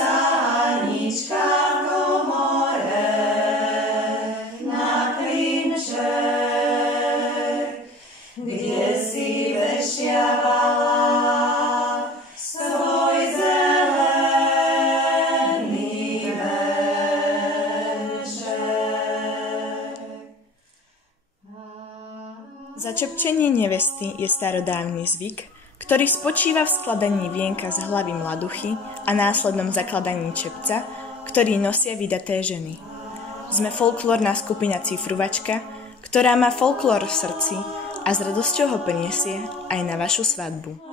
Anička v komore na klinček, kde si vešiavala svoj zelený venček. Začepčenie nevesty je starodávny zvyk, ktorý spočíva v skladaní vienka z hlavy mladuchy a následnom zakladaní čepca, ktorý nosia vydaté ženy. Sme folklórna skupina Cifruvačka, ktorá má folklór v srdci a s radosťou ho prinesie aj na vašu svadbu.